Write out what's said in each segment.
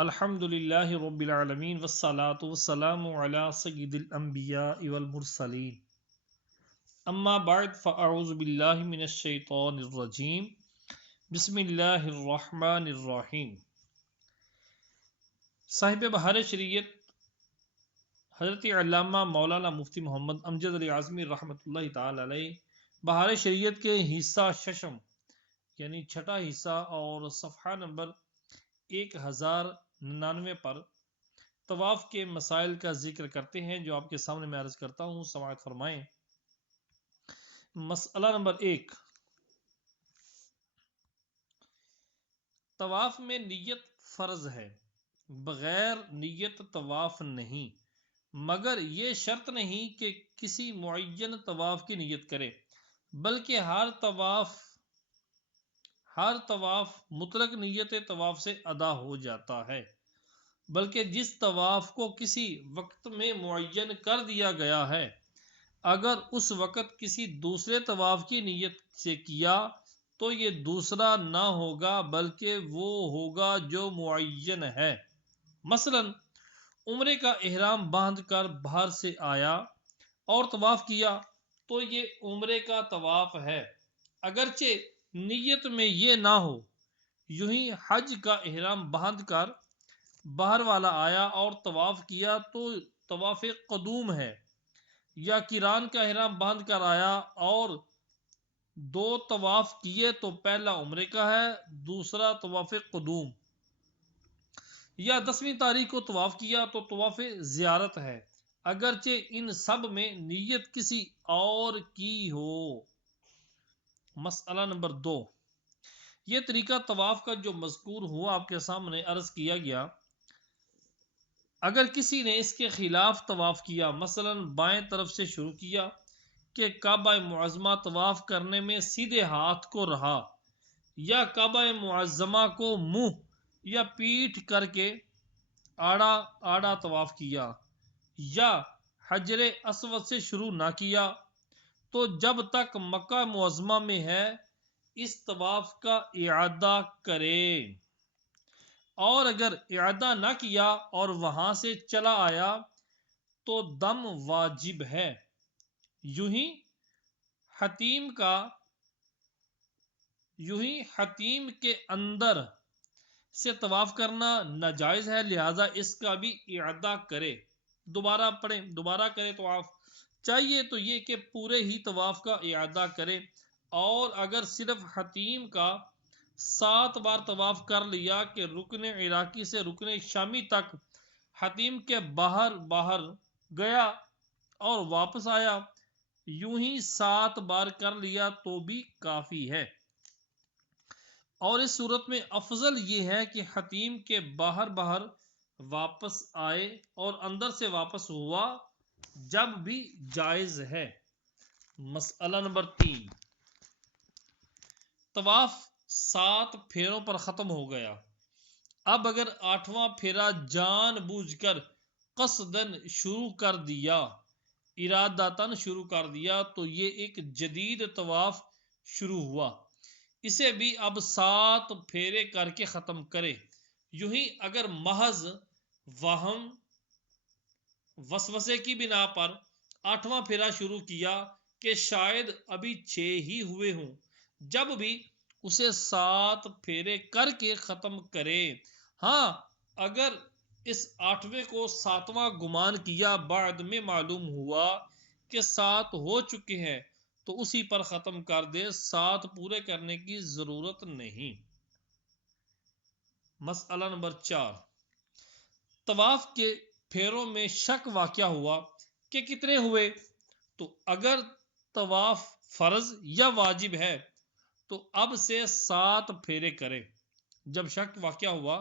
الحمدللہ رب العالمین والصلاة والسلام علی سید الانبیاء والمرسلین اما بعد فاعوذ باللہ من الشیطان الرجیم بسم اللہ الرحمن الرحیم۔ صاحب بہار شریعت حضرت علامہ مولانا مفتی محمد امجد علی اعظمی رحمۃ اللہ تعالی علیہ بہار شریعت کے حصہ ششم یعنی چھٹا حصہ اور صفحہ نمبر 1099 پر طواف کے مسائل کا ذکر کرتے ہیں، جو آپ کے سامنے میں عرض کرتا ہوں، سماعت فرمائیں۔ مسئلہ نمبر 1، طواف میں نیت فرض ہے، بغیر نیت طواف نہیں، مگر یہ شرط نہیں کہ کسی معین طواف کی نیت کرے، بلکہ ہر طواف مطلق نیت طواف سے ادا ہو جاتا ہے، بلکہ جس طواف کو کسی وقت میں معین کر دیا گیا ہے، اگر اس وقت کسی دوسرے طواف کی نیت سے کیا تو یہ دوسرا نہ ہوگا بلکہ وہ ہوگا جو معین ہے۔ مثلا عمرے کا احرام باندھ کر باہر سے آیا اور طواف کیا تو یہ عمرے کا طواف ہے، اگرچہ نیت میں یہ نہ ہو۔ یوں ہی حج کا احرام باندھ کر باہر والا آیا اور طواف کیا تو طواف قدوم ہے، یا قران کا احرام باندھ کر آیا اور دو طواف کیے تو پہلا عمرے کا ہے، دوسرا طواف قدوم، یا 10ویں تاریخ کو طواف کیا تو طواف زیارت ہے، اگرچہ ان سب میں نیت کسی اور کی ہو۔ مسئلہ نمبر 2، یہ طریقہ طواف کا جو مذکور ہوا آپ کے سامنے عرض کیا گیا، اگر کسی نے اس کے خلاف طواف کیا، مثلا بائیں طرف سے شروع کیا کہ کعبہ معظمہ طواف کرنے میں سیدھے ہاتھ کو رہا، یا کعبہ معظمہ کو منہ یا پیٹھ کر کے آڑا آڑا طواف کیا، یا حجر اسود سے شروع نہ کیا، تو جب تک مکہ معظمہ میں ہے اس طواف کا اعادہ کرے، اور اگر اعادہ نہ کیا اور وہاں سے چلا آیا تو دم واجب ہے۔ یوں ہی حتیم کے اندر سے طواف کرنا ناجائز ہے، لہذا اس کا بھی اعادہ کرے، دوبارہ کرے طواف۔ چاہیے تو یہ کہ پورے ہی طواف کا اعادہ کرے، اور اگر صرف حتیم کا 7 بار طواف کر لیا کہ رکن عراقی سے رکن شامی تک حتیم کے باہر گیا اور واپس آیا، یوں ہی 7 بار کر لیا تو بھی کافی ہے۔ اور اس صورت میں افضل یہ ہے کہ حتیم کے باہر واپس آئے اور اندر سے واپس ہوا، جب بھی جائز ہے۔ مسئلہ نمبر 3، طواف 7 پھیروں پر ختم ہو گیا، اب اگر 8واں پھیرا جان بوجھ کر قصدن شروع کر دیا، ارادتاً شروع کر دیا، تو یہ ایک جدید طواف شروع ہوا، اسے بھی اب 7 پھیرے کر کے ختم کرے۔ یوں ہی اگر محض وہم وسوسے کی بنا پر 8واں پھیرا شروع کیا کہ شاید ابھی 6 ہی ہوئے ہوں، جب بھی اسے 7 پھیرے کر کے ختم کرے۔ ہاں اگر اس 8ویں کو 7واں گمان کیا، بعد میں معلوم ہوا کہ 7 ہو چکے ہیں، تو اسی پر ختم کر دے، 7 پورے کرنے کی ضرورت نہیں۔ مسئلہ نمبر 4، طواف کے پھیروں میں شک واقع ہوا کہ کتنے ہوئے، تو اگر طواف فرض یا واجب ہے تو اب سے 7 پھیرے کرے۔ جب شک واقع ہوا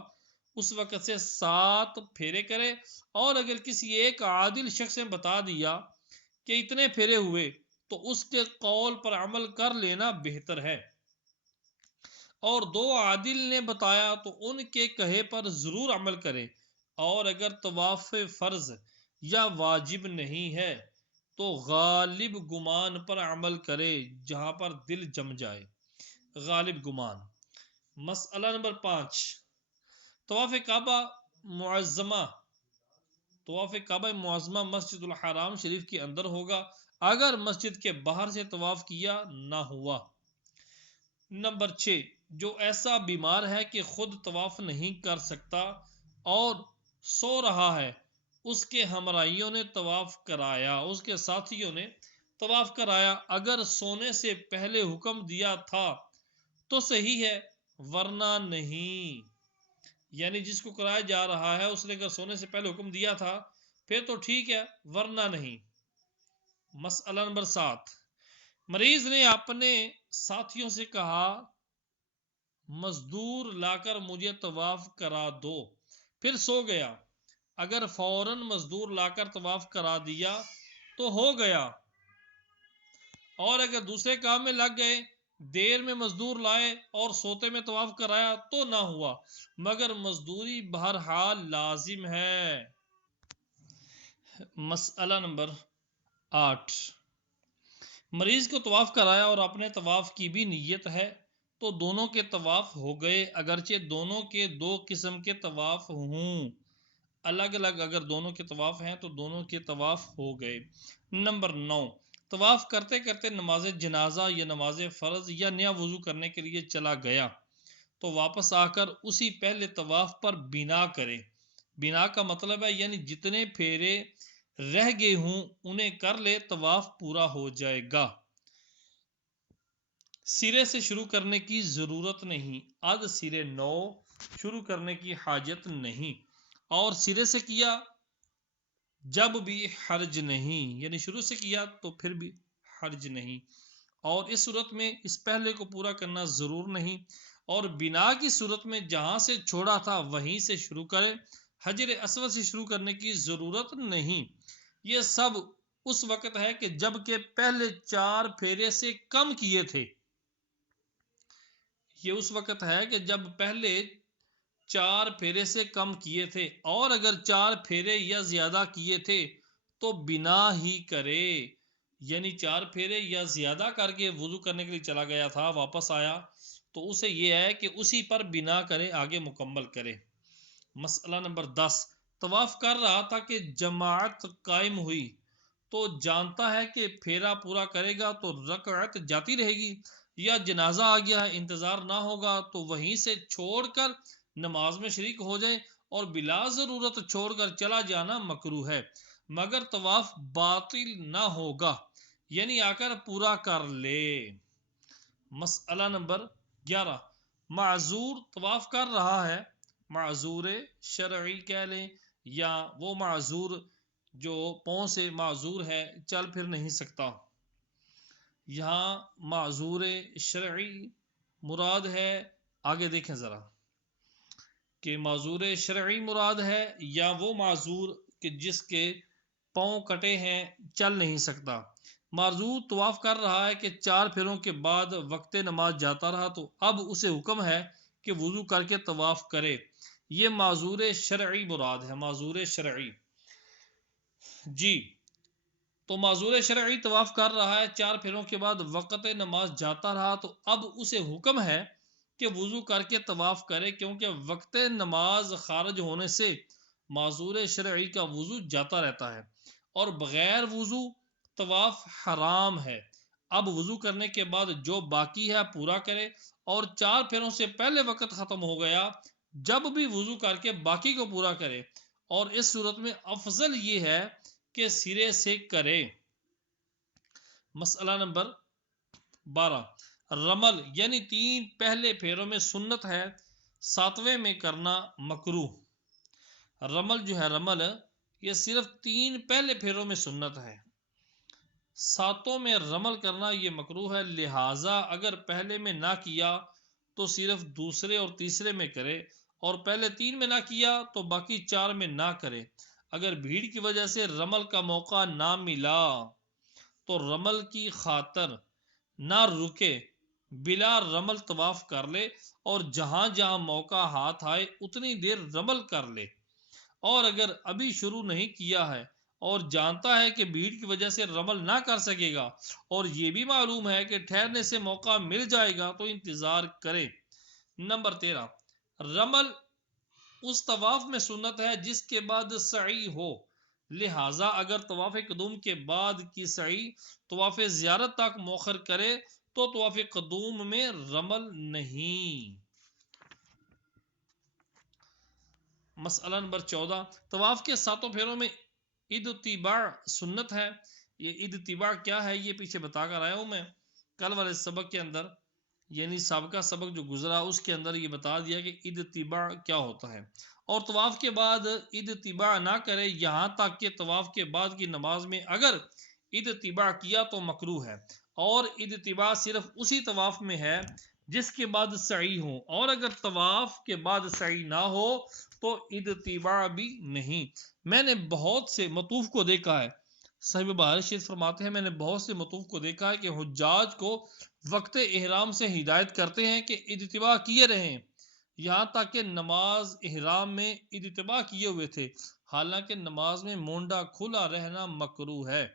اس وقت سے 7 پھیرے کرے، اور اگر کسی ایک عادل شخص نے بتا دیا کہ اتنے پھیرے ہوئے تو اس کے قول پر عمل کر لینا بہتر ہے، اور 2 عادل نے بتایا تو ان کے کہے پر ضرور عمل کرے، اور اگر طواف فرض یا واجب نہیں ہے تو غالب گمان پر عمل کرے، جہاں پر دل جم جائے، غالب گمان۔ مسئلہ نمبر 5، طواف کعبہ معظمہ طواف کعبہ معظمہ مسجد الحرام شریف کے اندر ہوگا اگر مسجد کے باہر سے طواف کیا نہ ہوا۔ نمبر 6، جو ایسا بیمار ہے کہ خود طواف نہیں کر سکتا اور سو رہا ہے، اس کے ہمراہیوں نے طواف کرایا، اس کے ساتھیوں نے طواف کرایا، اگر سونے سے پہلے حکم دیا تھا تو صحیح ہے ورنہ نہیں۔ یعنی جس کو کرایا جا رہا ہے اس نے اگر سونے سے پہلے حکم دیا تھا پھر تو ٹھیک ہے ورنہ نہیں۔ مسئلہ نمبر 7، مریض نے اپنے ساتھیوں سے کہا مزدور لا کر مجھے طواف کرا دو، پھر سو گیا، اگر فوراً مزدور لا کر طواف کرا دیا تو ہو گیا، اور اگر دوسرے کام میں لگ گئے، دیر میں مزدور لائے اور سوتے میں طواف کرایا تو نہ ہوا، مگر مزدوری بہرحال لازم ہے۔ مسئلہ نمبر 8، مریض کو طواف کرایا اور اپنے طواف کی بھی نیت ہے تو دونوں کے طواف ہو گئے، اگرچہ دونوں کے دو قسم کے طواف ہوں، الگ الگ اگر دونوں کے طواف ہیں تو دونوں کے طواف ہو گئے۔ نمبر 9، طواف کرتے کرتے نماز جنازہ یا نماز فرض یا نیا وضو کرنے کے لیے چلا گیا تو واپس آ کر اسی پہلے طواف پر بنا کرے۔ بنا کا مطلب ہے یعنی جتنے پھیرے رہ گئے ہوں انہیں کر لے، طواف پورا ہو جائے گا۔ سرے سے شروع کرنے کی ضرورت نہیں، اد سرے نو شروع کرنے کی حاجت نہیں، اور سرے سے کیا جب بھی حرج نہیں، یعنی شروع سے کیا تو پھر بھی حرج نہیں، اور اس صورت میں اس پہلے کو پورا کرنا ضرور نہیں، اور بنا کی صورت میں جہاں سے چھوڑا تھا وہیں سے شروع کرے، حجر اسود سے شروع کرنے کی ضرورت نہیں۔ یہ سب اس وقت ہے کہ جب کہ پہلے 4 پھیرے سے کم کیے تھے، یہ اس وقت ہے کہ جب پہلے 4 پھیرے سے کم کیے تھے، اور اگر 4 پھیرے یا زیادہ کیے تھے تو بنا ہی کرے، یعنی 4 پھیرے یا زیادہ کر کے وضو کرنے کے لیے چلا گیا تھا، واپس آیا تو اسے یہ ہے کہ اسی پر بنا کرے، آگے مکمل کرے۔ مسئلہ نمبر 10، طواف کر رہا تھا کہ جماعت قائم ہوئی تو جانتا ہے کہ پھیرا پورا کرے گا تو رکعت جاتی رہے گی، یا جنازہ آ گیا ہے انتظار نہ ہوگا تو وہیں سے چھوڑ کر نماز میں شریک ہو جائے، اور بلا ضرورت چھوڑ کر چلا جانا مکروہ ہے، مگر طواف باطل نہ ہوگا، یعنی آ کر پورا کر لے۔ مسئلہ نمبر 11، معذور طواف کر رہا ہے، معذور شرعی کہہ لیں یا وہ معذور جو پاؤں سے معذور ہے، چل پھر نہیں سکتا۔ یہاں معذور شرعی مراد ہے، آگے دیکھیں ذرا کہ معذور شرعی مراد ہے یا وہ معذور کہ جس کے پاؤں کٹے ہیں، چل نہیں سکتا۔ معذور طواف کر رہا ہے کہ 4 پھیروں کے بعد وقت نماز جاتا رہا تو اب اسے حکم ہے کہ وضو کر کے طواف کرے، یہ معذور شرعی مراد ہے، معذور شرعی۔ جی، تو معذور شرعی طواف کر رہا ہے، 4 پھیروں کے بعد وقت نماز جاتا رہا تو اب اسے حکم ہے کہ وضو کر کے طواف کرے، کیونکہ وقت نماز خارج ہونے سے معذور شرعی کا وضو جاتا رہتا ہے، اور بغیر وضو طواف حرام ہے۔ اب وضو کرنے کے بعد جو باقی ہے پورا کرے، اور 4 پھیروں سے پہلے وقت ختم ہو گیا جب بھی وضو کر کے باقی کو پورا کرے، اور اس صورت میں افضل یہ ہے کہ سرے سے کرے۔ مسئلہ نمبر 12، رمل یعنی 3 پہلے پھیروں میں سنت ہے، 7ویں میں کرنا مکروہ۔ رمل جو ہے رمل یہ صرف 3 پہلے پھیروں میں سنت ہے، 7 میں رمل کرنا یہ مکروہ ہے، لہٰذا اگر پہلے میں نہ کیا تو صرف دوسرے اور تیسرے میں کرے، اور پہلے 3 میں نہ کیا تو باقی 4 میں نہ کرے۔ اگر بھیڑ کی وجہ سے رمل کا موقع نہ ملا تو رمل کی خاطر نہ رکے، بلا رمل طواف کر لے، اور جہاں جہاں موقع ہاتھ آئے اتنی دیر رمل کر لے، اور اگر ابھی شروع نہیں کیا ہے اور جانتا ہے کہ بھیڑ کی وجہ سے رمل نہ کر سکے گا، اور یہ بھی معلوم ہے کہ ٹھہرنے سے موقع مل جائے گا تو انتظار کرے۔ نمبر 13، رمل اس طواف میں سنت ہے جس کے بعد سعی ہو، لہٰذا اگر طواف قدوم کے بعد کی سعی طواف زیارت تک مؤخر کرے تو طواف قدوم میں رمل نہیں۔ مسئلہ نمبر 14، طواف کے ساتوں پھیروں میں ادتباع سنت ہے۔ یہ ادتباع کیا ہے یہ پیچھے بتا کر آیا ہوں میں کل والے سبق کے اندر، یعنی سابقہ سبق جو گزرا اس کے اندر یہ بتا دیا کہ ادتباع کیا ہوتا ہے۔ اور طواف کے بعد ادتباع نہ کرے یہاں تک کہ طواف کے بعد کی نماز میں اگر ادتباع کیا تو مکروہ ہے، اور ادتباع صرف اسی طواف میں ہے جس کے بعد سعی ہو، اور اگر طواف کے بعد سعی نہ ہو تو ادتباع بھی نہیں۔ میں نے بہت سے مطوف کو دیکھا ہے، صاحب بہار شیخ فرماتے ہیں میں نے بہت سے مطوف کو دیکھا ہے کہ حجاج کو وقت احرام سے ہدایت کرتے ہیں کہ ادتباع کیے رہیں، یہاں تک کہ نماز احرام میں ادتباع کیے ہوئے تھے، حالانکہ نماز میں مونڈا کھلا رہنا مکروہ ہے۔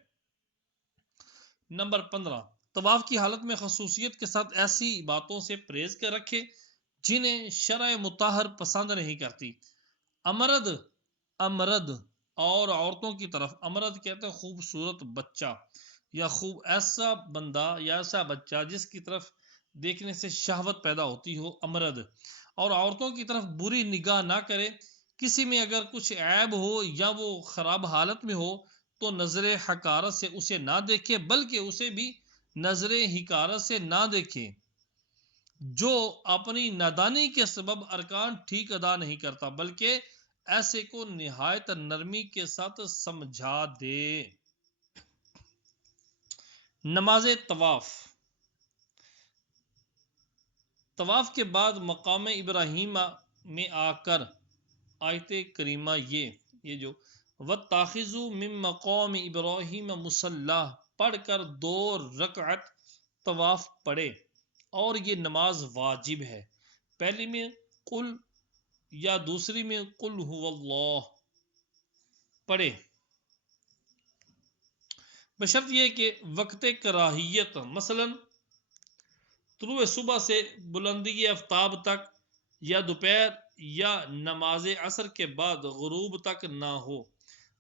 نمبر 15، طواف کی حالت میں خصوصیت کے ساتھ ایسی باتوں سے پرہیز کر رکھے جنہیں شرع مطہر پسند نہیں کرتی۔ امرد اور عورتوں کی طرف، امرد کہتے ہیں خوبصورت بچہ یا خوب ایسا بندہ یا ایسا بچہ جس کی طرف دیکھنے سے شہوت پیدا ہوتی ہو، امرد، اور عورتوں کی طرف بری نگاہ نہ کرے، کسی میں اگر کچھ عیب ہو یا وہ خراب حالت میں ہو تو نظر حقارت سے اسے نہ دیکھے، بلکہ اسے بھی نظر حقارت سے نہ دیکھے۔ جو اپنی نادانی کے سبب ارکان ٹھیک ادا نہیں کرتا بلکہ ایسے کو نہایت نرمی کے ساتھ سمجھا دے۔ نماز طواف، طواف کے بعد مقام ابراہیم میں آ کر آیت کریمہ یہ جو وَاتَّخِذُوا مِن مَّقَامِ إِبْرَاهِيمَ مُصَلًّى پڑھ کر 2 رکعت طواف پڑھے، اور یہ نماز واجب ہے۔ پہلی میں قل یا دوسری میں قل هو اللہ پڑھے، بشرط یہ کہ وقت کراہیت مثلا طلوع صبح سے بلندی آفتاب تک یا دوپہر یا نماز عصر کے بعد غروب تک نہ ہو،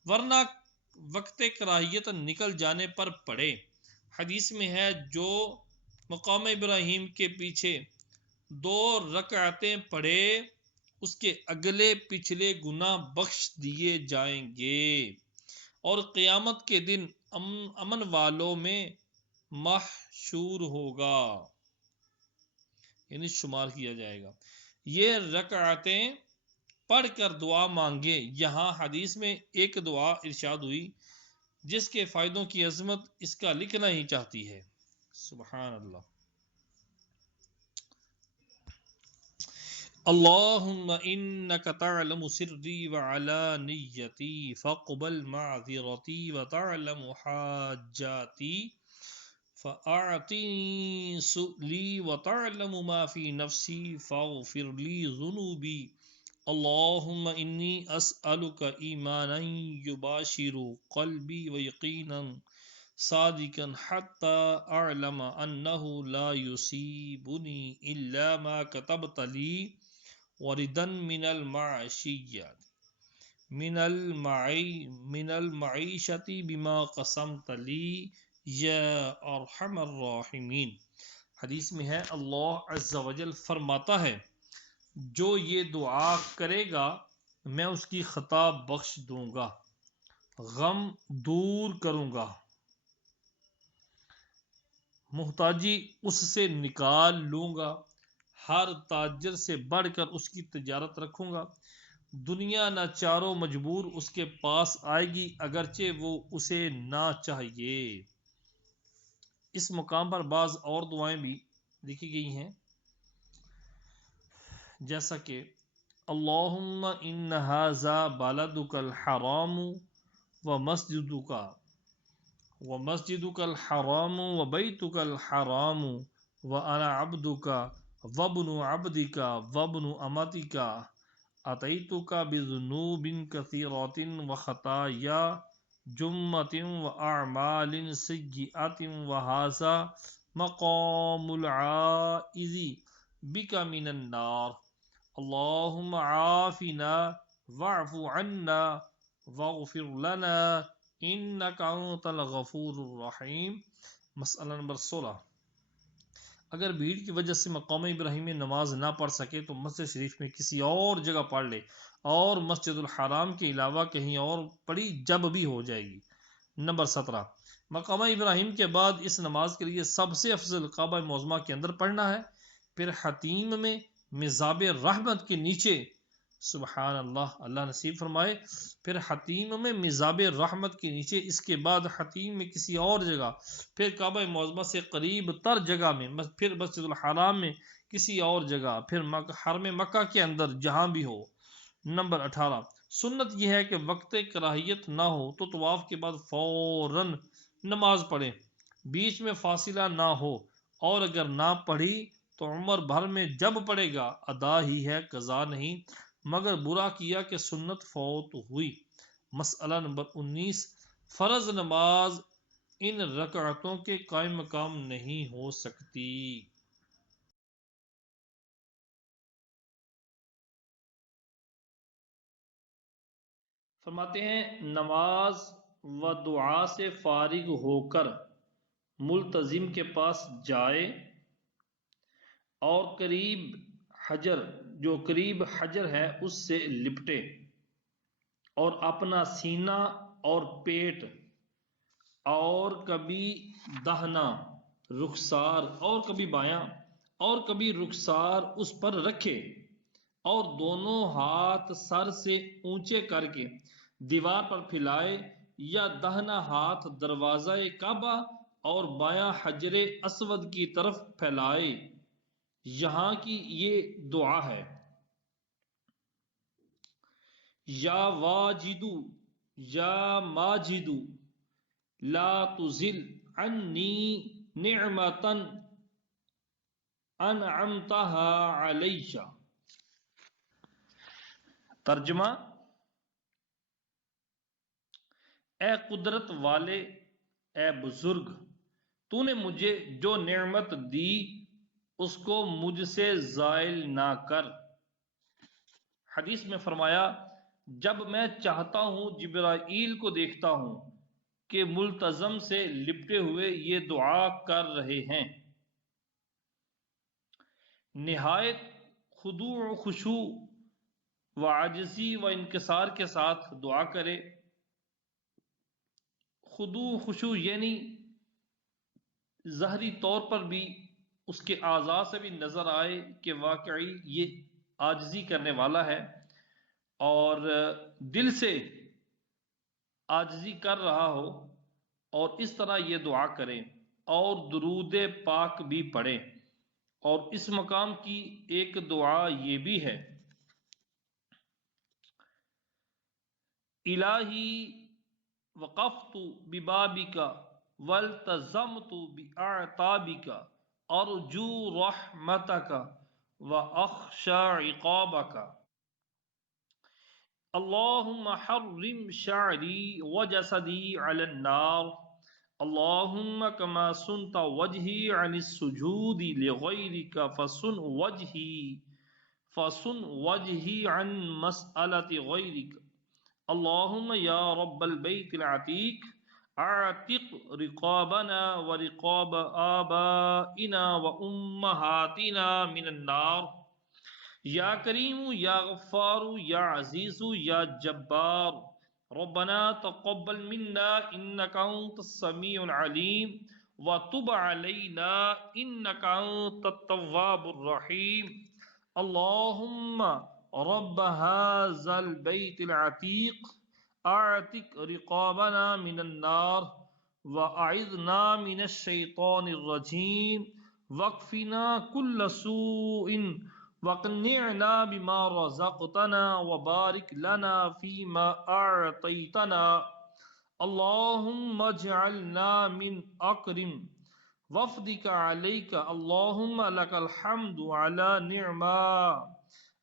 ورنہ وقت کراہیت نکل جانے پر پڑھے۔ حدیث میں ہے جو مقام ابراہیم کے پیچھے 2 رکعتیں پڑھے اس کے اگلے پچھلے گناہ بخش دیے جائیں گے، اور قیامت کے دن امن والوں میں محشور ہوگا، یعنی شمار کیا جائے گا۔ یہ رکعتیں پڑھ کر دعا مانگے۔ یہاں حدیث میں ایک دعا ارشاد ہوئی جس کے فائدوں کی عظمت اس کا لکھنا ہی چاہتی ہے۔ سبحان اللہ۔ اللہم انک تعلم سری وعلانیتی فاقبل معذرتی وتعلم حاجاتی فأعطنی سؤلی وتعلم ما فی نفسی فاغفر لی ذنوبی اللہم انی اسألک ایمانا یباشر قلبی ویقینا صادقا حتی اعلم انہ لا یصیبنی الا ما کتبت لی وردا من المعیشت بما قسمت لی یا ارحم الراحمین۔ حدیث میں ہے اللہ عز و جل فرماتا ہے جو یہ دعا کرے گا میں اس کی خطا بخش دوں گا، غم دور کروں گا، محتاجی اس سے نکال لوں گا، ہر تاجر سے بڑھ کر اس کی تجارت رکھوں گا، دنیا ناچارو مجبور اس کے پاس آئے گی اگرچہ وہ اسے نہ چاہیے۔ اس مقام پر بعض اور دعائیں بھی لکھی گئی ہیں جیسا کہ اللہم ان ھذا بلدک الحرام ومسجدک الحرام وبیتک الحرام وانا عبدک وابن عبدک وابن امتک اتیتک بذنوب کثیرۃ وخطایا جمۃ واعمال سیئۃ وھذا مقام العائذ بک من النار اللہم وعافنا واعف عنا واغفر لنا انک انت الغفور الرحیم۔ مسئلہ نمبر 16، اگر بھیڑ کی وجہ سے مقام ابراہیم میں نماز نہ پڑھ سکے تو مسجد شریف میں کسی اور جگہ پڑھ لے اور مسجد الحرام کے علاوہ کہیں اور پڑھی جب بھی ہو جائے گی۔ نمبر 17، مقام ابراہیم کے بعد اس نماز کے لیے سب سے افضل کعبہ معظمہ کے اندر پڑھنا ہے، پھر حتیم میں مزاب رحمت کے نیچے، سبحان اللہ، اللہ نصیب فرمائے، پھر حتیم میں مزاب رحمت کے نیچے، اس کے بعد حتیم میں کسی اور جگہ، پھر کعبہ معظمہ سے قریب تر جگہ میں، پھر مسجد الحرام میں کسی اور جگہ، پھر حرم مکہ کے اندر جہاں بھی ہو۔ نمبر 18، سنت یہ ہے کہ وقت کراہیت نہ ہو تو طواف کے بعد فوراً نماز پڑھیں، بیچ میں فاصلہ نہ ہو، اور اگر نہ پڑھی تو عمر بھر میں جب پڑے گا ادا ہی ہے، قضا نہیں، مگر برا کیا کہ سنت فوت ہوئی۔ مسئلہ نمبر 19، فرض نماز ان رکعتوں کے قائم مقام نہیں ہو سکتی۔ فرماتے ہیں نماز و دعا سے فارغ ہو کر ملتزم کے پاس جائے اور قریب حجر ہے اس سے لپٹے اور اپنا سینہ اور پیٹ اور کبھی دہنا رخسار اور کبھی بایاں اور کبھی رخسار اس پر رکھے اور دونوں ہاتھ سر سے اونچے کر کے دیوار پر پھیلائے، یا دہنا ہاتھ دروازہ کعبہ اور بایاں حجر اسود کی طرف پھیلائے۔ یہاں کی یہ دعا ہے، یا واجدو یا ماجدو لا تزل عنی نعمتا انعمتها علی۔ ترجمہ، اے قدرت والے، اے بزرگ، تو نے مجھے جو نعمت دی اس کو مجھ سے زائل نہ کر۔ حدیث میں فرمایا، جب میں چاہتا ہوں جبرائیل کو دیکھتا ہوں کہ ملتزم سے لپٹے ہوئے یہ دعا کر رہے ہیں، نہایت خضوع و خشوع و عاجزی و انکسار کے ساتھ دعا کرے۔ خضوع و خشوع یعنی ظاہری طور پر بھی اس کے اعضاء سے بھی نظر آئے کہ واقعی یہ عاجزی کرنے والا ہے، اور دل سے عاجزی کر رہا ہو، اور اس طرح یہ دعا کریں اور درود پاک بھی پڑھیں۔ اور اس مقام کی ایک دعا یہ بھی ہے، الہی وقفت ببابک والتزمت باعتابک ارجو رحمتک واخشى عقابک، اللہم حرم شعری وجسدی علی النار، اللہم کما سنت وجہی عن السجود لغیرک فسن وجہی عن مسألۃ غیرک، اللہم یا رب البیت العتیق اعتق رقابنا ورقاب آبائنا وامہاتنا من النار، یا کریم یا غفار یا عزیز یا جبار، ربنا تقبل منا انک انت السمیع العلیم وتب علینا انک انت التواب الرحیم، اللہم رب هذا البیت العتیق اعتق رقابنا من النار واعذنا من الشیطان الرجیم واکفنا کل سوء وقنعنا بما رزقتنا وبارک لنا فيما اعطیتنا، اللہم اجعلنا من اکرم وفدک علیک، اللہم لک الحمد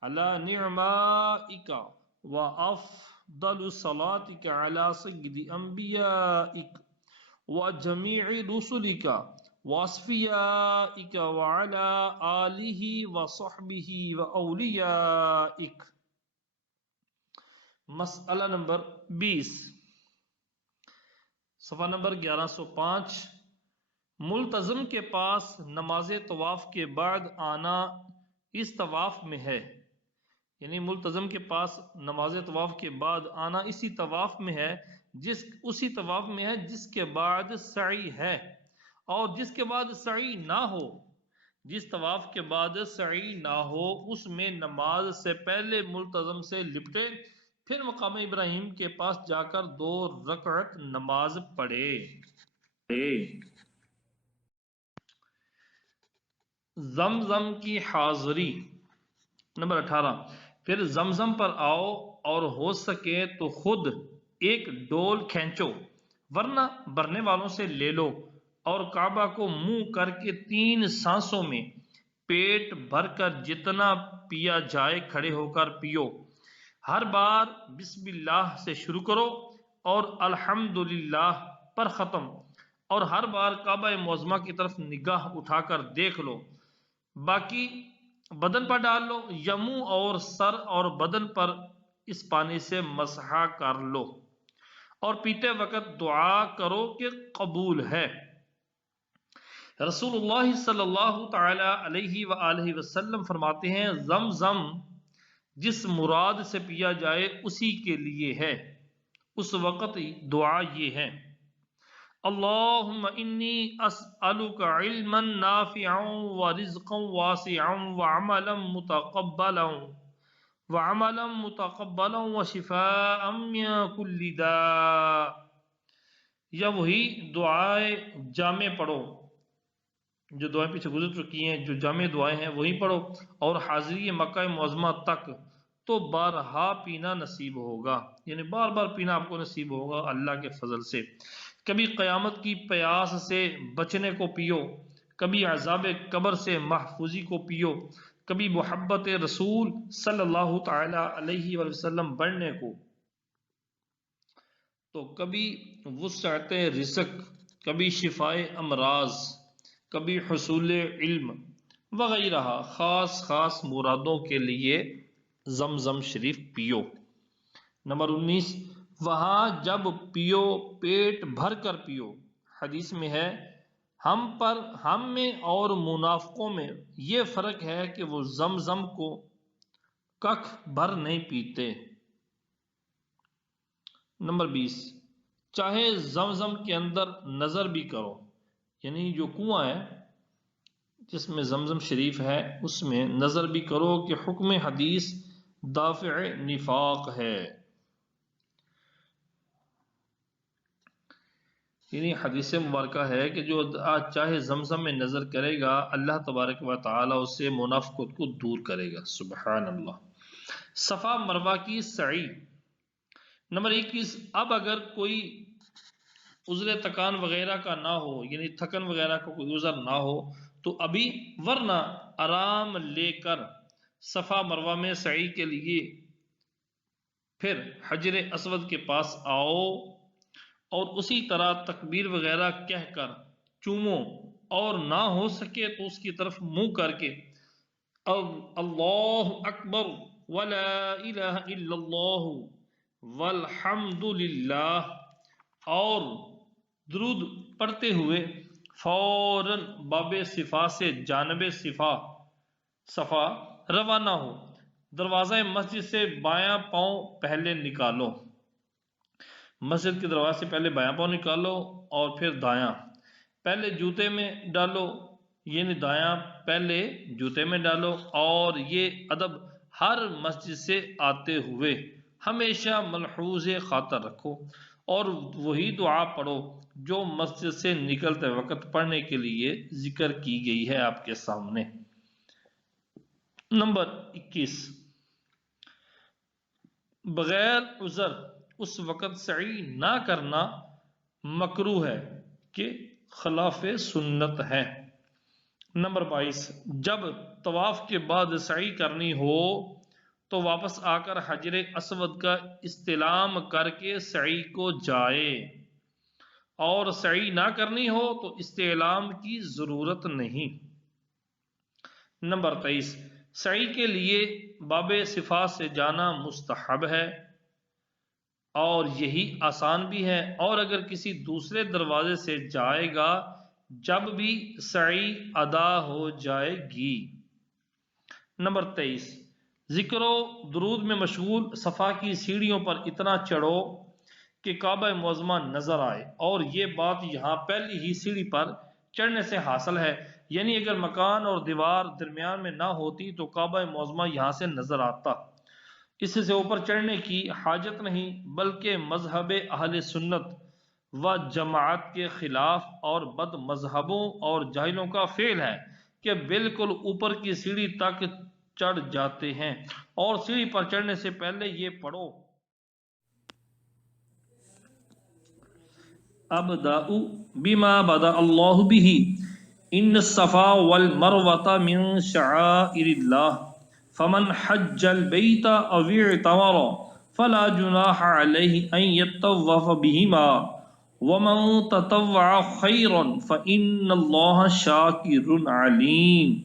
على نعمائک وافضل صلاتک على سید انبیائک وجمیع رسلک واصفیائک وعلى آلہ وصحبہ واولیائک۔ مسئلہ نمبر 20، صفحہ نمبر 1105، ملتزم کے پاس نماز طواف کے بعد آنا اس طواف میں ہے، یعنی ملتزم کے پاس نماز طواف کے بعد آنا اسی طواف میں ہے جس کے بعد سعی ہے، اور جس کے بعد سعی نہ ہو، جس طواف کے بعد سعی نہ ہو اس میں نماز سے پہلے ملتزم سے لپٹے، پھر مقام ابراہیم کے پاس جا کر 2 رکعت نماز پڑھے۔ زمزم کی حاضری نمبر 18، پھر زمزم پر آؤ اور ہو سکے تو خود ایک ڈول کھینچو، ورنہ بھرنے والوں سے لے لو، اور کعبہ کو منہ کر کے 3 سانسوں میں پیٹ بھر کر جتنا پیا جائے کھڑے ہو کر پیو۔ ہر بار بسم اللہ سے شروع کرو اور الحمدللہ پر ختم، اور ہر بار کعبہ معظمہ کی طرف نگاہ اٹھا کر دیکھ لو، باقی بدن پر ڈال لو، یا منہ اور سر اور بدن پر اس پانی سے مسح کر لو، اور پیتے وقت دعا کرو کہ قبول ہے۔ رسول اللہ صلی اللہ تعالی علیہ وآلہ وسلم فرماتے ہیں، زمزم جس مراد سے پیا جائے اسی کے لیے ہے۔ اس وقت دعا یہ ہے، اللہم انی اسألک علما نافعا ورزقا واسعا وعملا متقبلا وشفاء من کل داء۔ یا وہی دعائیں جامع پڑھو، جو دعائیں پیچھے گزر چکی ہیں، جو جامع دعائیں ہیں وہی پڑھو، اور حاضری مکہ معظمہ تک تو بارہا پینا نصیب ہوگا، یعنی بار بار پینا آپ کو نصیب ہوگا اللہ کے فضل سے۔ کبھی قیامت کی پیاس سے بچنے کو پیو، کبھی عذاب قبر سے محفوظی کو پیو، کبھی محبت رسول صلی اللہ تعالی علیہ وسلم بڑھنے کو، تو کبھی وسعت رزق، کبھی شفائے امراض، کبھی حصول علم وغیرہ خاص خاص مرادوں کے لیے زمزم شریف پیو۔ نمبر 19، وہاں جب پیو پیٹ بھر کر پیو۔ حدیث میں ہے، ہم میں اور منافقوں میں یہ فرق ہے کہ وہ زمزم کو ککھ بھر نہیں پیتے۔ نمبر 20، چاہے زمزم کے اندر نظر بھی کرو، یعنی جو کنواں ہے جس میں زمزم شریف ہے اس میں نظر بھی کرو کہ حکم حدیث دافع نفاق ہے، یعنی حدیث مبارکہ ہے کہ جو چاہے زمزم میں نظر کرے گا اللہ تبارک و تعالی اس سے منافقت کو دور کرے گا۔ سبحان اللہ۔ صفا مروہ کی سعی نمبر 21، اب اگر کوئی عذر تکان وغیرہ کا نہ ہو، یعنی تھکن وغیرہ کا کوئی عذر نہ ہو تو ابھی، ورنہ آرام لے کر صفا مروہ میں سعی کے لیے پھر حجر اسود کے پاس آؤ، اور اسی طرح تکبیر وغیرہ کہہ کر چومو، اور نہ ہو سکے تو اس کی طرف منہ کر کے اللہ اکبر ولا الہ الا اللہ والحمد للہ، اور درود پڑھتے ہوئے فوراً باب صفا سے جانب صفا روانہ ہو۔ دروازہ مسجد سے بایاں پاؤں پہلے نکالو، مسجد کے دروازے سے پہلے بایاں پاؤں نکالو، اور پھر دایاں، پہلے جوتے میں ڈالو، یعنی دایاں پہلے جوتے میں ڈالو، اور یہ ادب ہر مسجد سے آتے ہوئے ہمیشہ ملحوظ خاطر رکھو، اور وہی دعا پڑھو جو مسجد سے نکلتے وقت پڑھنے کے لیے ذکر کی گئی ہے آپ کے سامنے۔ نمبر 21، بغیر عذر اس وقت سعی نہ کرنا مکروہ ہے کہ خلاف سنت ہے۔ نمبر 22، جب طواف کے بعد سعی کرنی ہو تو واپس آ کر حجر اسود کا استلام کر کے سعی کو جائے، اور سعی نہ کرنی ہو تو استعلام کی ضرورت نہیں۔ نمبر 23، سعی کے لیے باب صفا سے جانا مستحب ہے، اور یہی آسان بھی ہے، اور اگر کسی دوسرے دروازے سے جائے گا جب بھی سعی ادا ہو جائے گی۔ نمبر 23، ذکر و درود میں مشغول صفا کی سیڑھیوں پر اتنا چڑھو کہ کعبہ معظمہ نظر آئے، اور یہ بات یہاں پہلی ہی سیڑھی پر چڑھنے سے حاصل ہے، یعنی اگر مکان اور دیوار درمیان میں نہ ہوتی تو کعبہ معظمہ یہاں سے نظر آتا۔ اس سے اوپر چڑھنے کی حاجت نہیں، بلکہ مذہب اہل سنت و جماعت کے خلاف اور بد مذہبوں اور جاہلوں کا فعل ہے کہ بالکل اوپر کی سیڑھی تک چڑھ جاتے ہیں، اور سیڑھی پر چڑھنے سے پہلے یہ پڑھو: ابدأ بما بدأ اللہ بہ، ان الصفا والمروۃ من شعائر اللہ، فمن حج البیت او اعتمر فلا جناح علیہ ان یطوف بہما، ومن تطوع خیرا فإن اللہ شاکر علیم۔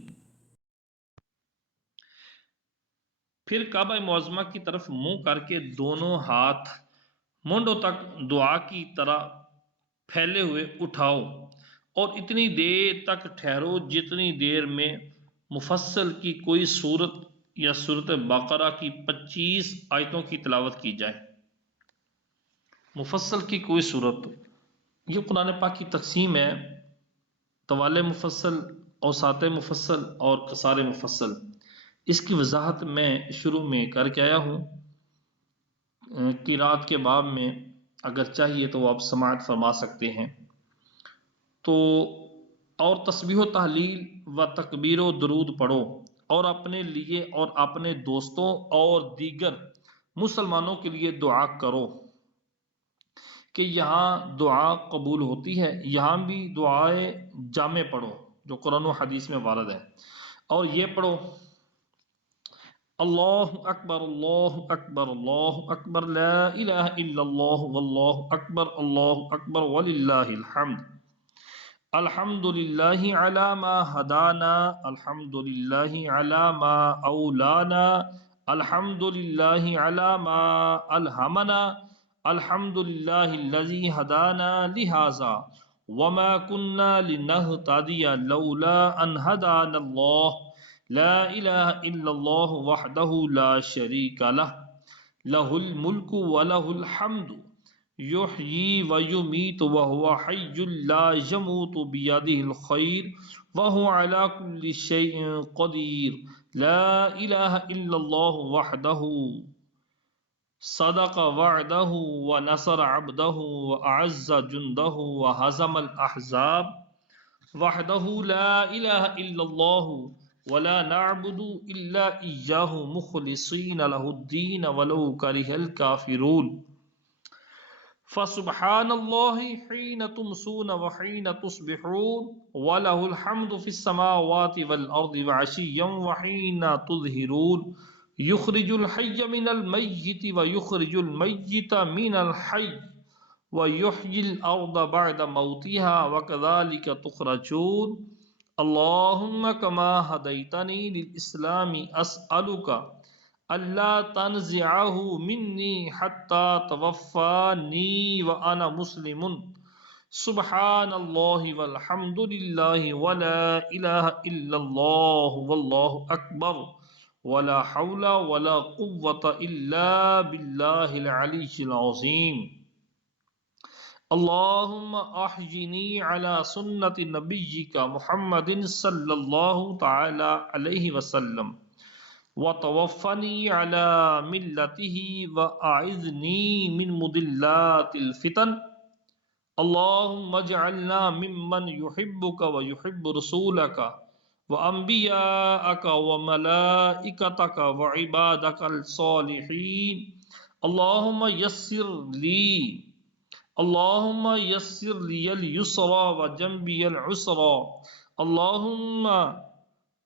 پھر کعبہ معظمہ کی طرف منہ کر کے دونوں ہاتھ مونڈوں تک دعا کی طرح پھیلے ہوئے اٹھاؤ، اور اتنی دیر تک ٹھہرو جتنی دیر میں مفصل کی کوئی سورت یا سورت بقرہ کی 25 آیتوں کی تلاوت کی جائے۔ مفصل کی کوئی سورت، یہ قرآن پاک کی تقسیم ہے: طوال مفصل، اوساط مفصل اور قصار مفصل۔ اس کی وضاحت میں شروع میں کر کے آیا ہوں، قرات کے باب میں، اگر چاہیے تو آپ سماعت فرما سکتے ہیں۔ تو اور تسبیح و تحلیل و تکبیر و درود پڑھو، اور اپنے لیے اور اپنے دوستوں اور دیگر مسلمانوں کے لیے دعا کرو کہ یہاں دعا قبول ہوتی ہے۔ یہاں بھی دعائے جامع پڑھو جو قرآن و حدیث میں وارد ہے، اور یہ پڑھو: اللہ اکبر اللہ اکبر اللہ اکبر لا الہ الا اللہ واللہ اکبر وللہ الحمد، الحمد للہ علی ما ہدانا، الحمد للہ علی ما اولانا، الحمد للہ علی ما الہمنا، الحمد للہ الذی ہدانا لہذا وما كنا لنہتدی لولا ان ہدانا اللہ، لا الہ الا اللہ وحدہ لا شریک لہ، لہ الملک ولہ الحمد، یحیی ویمیت وہو حی لا یموت بیدہ الخیر وہو علی کل شیء قدیر، لا الہ الا اللہ وحدہ صدق وعدہ ونصر عبدہ واعز جندہ وہزم الاحزاب، وحدہ لا الہ الا اللہ ولا نعبد الا ایاہ مخلصین لہ الدین ولو کرہ الکافرون، فسبحان اللہ حین تمسون وحین تصبحون ولہ الحمد فی السماوات والارض وعشیا وحین تظہرون، یخرج الحی من المیت ویخرج المیت من الحی ویحیی الارض بعد موتها وکذالک تخرجون، اللہم کما ہدیتنی للاسلام اسألک الا تنزعہ منی حتی توفانی وانا مسلم، سبحان اللہ والحمد للہ ولا الہ الا اللہ واللہ اکبر ولا حول ولا قوة الا باللہ العلی العظیم، اللہم احیینی علی سنت نبیک محمد صلی اللہ تعالی علیہ وسلم وتوفنی علی ملتہ واعذنی من مضلات الفتن، اللہم اجعلنا ممن یحبک ویحب رسولک وانبیاءک وملائکتک وعبادک الصالحین، اللہم یسر لی اللہم یسر لی اليسر وجنبی العسر، اللہم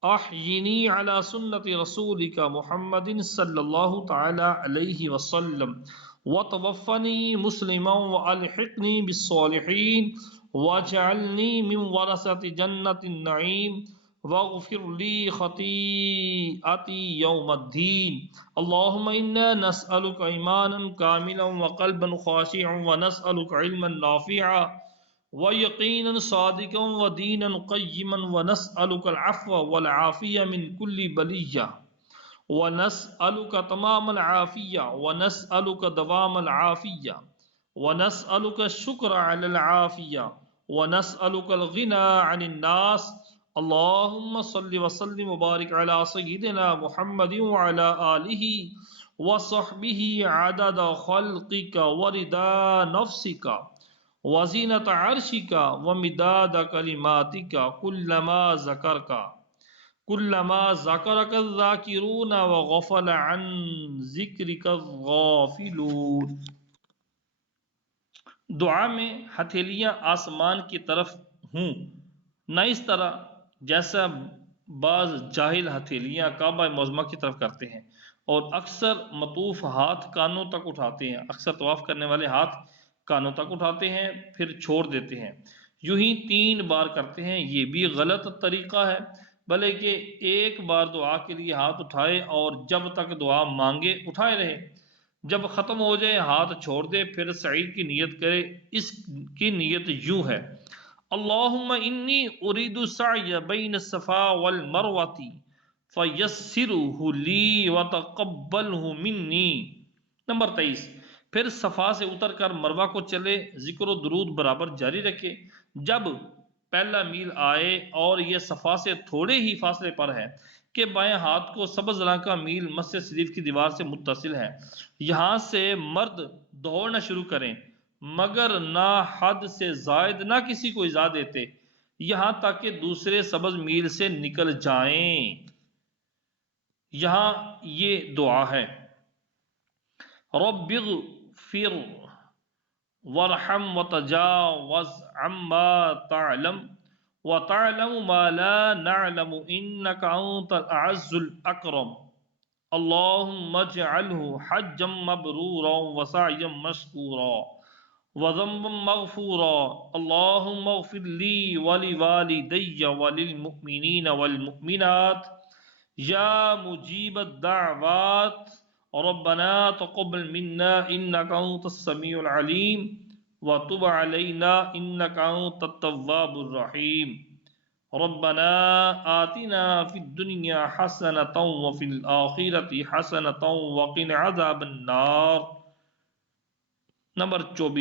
احیینی علی سنت رسولک محمد صلی اللہ تعالی علیہ وسلم وتوفنی مسلما والحقنی بالصالحین واجعلنی من ورثۃ جنۃ النعیم واغفر لي خطيئتي يوم الدين اللهم إنا نسألك إيمانا كاملا وقلبا خاشعا ونسألك علما نافعا ويقينا صادقا ودينا قيما ونسألك العفو والعافية من كل بلية ونسألك تمام العافية ونسألك دوام العافية ونسألك الشكر على العافية ونسألك الغنى عن الناس اللهم صل وسلم وبارك على سيدنا محمد وعلى آله وصحبه عدد خلقك ورضا نفسك وزینة عرشك ومداد كلماتك كلما ذكرك كلما ذکرک الذاکرون وغفل عن ذکرک الغافلون۔ دعا میں ہتھیلیاں آسمان کی طرف ہوں، نہ اس طرح جیسا بعض جاہل ہتھیلیاں کعبہ معظمہ کی طرف کرتے ہیں اور اکثر مطوف ہاتھ کانوں تک اٹھاتے ہیں۔ اکثر طواف کرنے والے ہاتھ کانوں تک اٹھاتے ہیں پھر چھوڑ دیتے ہیں، یوں ہی 3 بار کرتے ہیں۔ یہ بھی غلط طریقہ ہے، بلکہ ایک بار دعا کے لیے ہاتھ اٹھائے اور جب تک دعا مانگے اٹھائے رہے، جب ختم ہو جائے ہاتھ چھوڑ دے، پھر سعی کی نیت کرے۔ اس کی نیت یوں ہے: اللہم انی ارید السعی بین الصفا والمروہ فیسرہ لی وتقبلہ منی۔ نمبر 23، پھر صفا سے اتر کر مروہ کو چلے، ذکر و درود برابر جاری رکھے۔ جب پہلا میل آئے اور یہ صفا سے تھوڑے ہی فاصلے پر ہے کہ بائیں ہاتھ کو سبز رنگ کا میل مسجد شریف کی دیوار سے متصل ہے، یہاں سے مرد دوڑنا شروع کریں، مگر نہ حد سے زائد نہ کسی کو ایذا دیتے، یہاں تک کہ دوسرے سبز میل سے نکل جائیں۔ یہاں یہ دعا ہے: رب اغفر وارحم وتجاوز عما تعلم وتعلم ما لا نعلم انك انت الاعز الاکرم اللهم اجعله حجا مبرورا وسعيا مشكورا وذنبا مغفورا اللهم اغفر لي ولوالدي وللمؤمنين والمؤمنات یا مجیب الدعوات ربنا تقبل منا انك انت السميع العليم وتب علينا انك انت التواب الرحيم ربنا آتنا في الدنيا حسنة وفي الآخرة حسنة وقنا عذاب النار۔ نمبر 24۔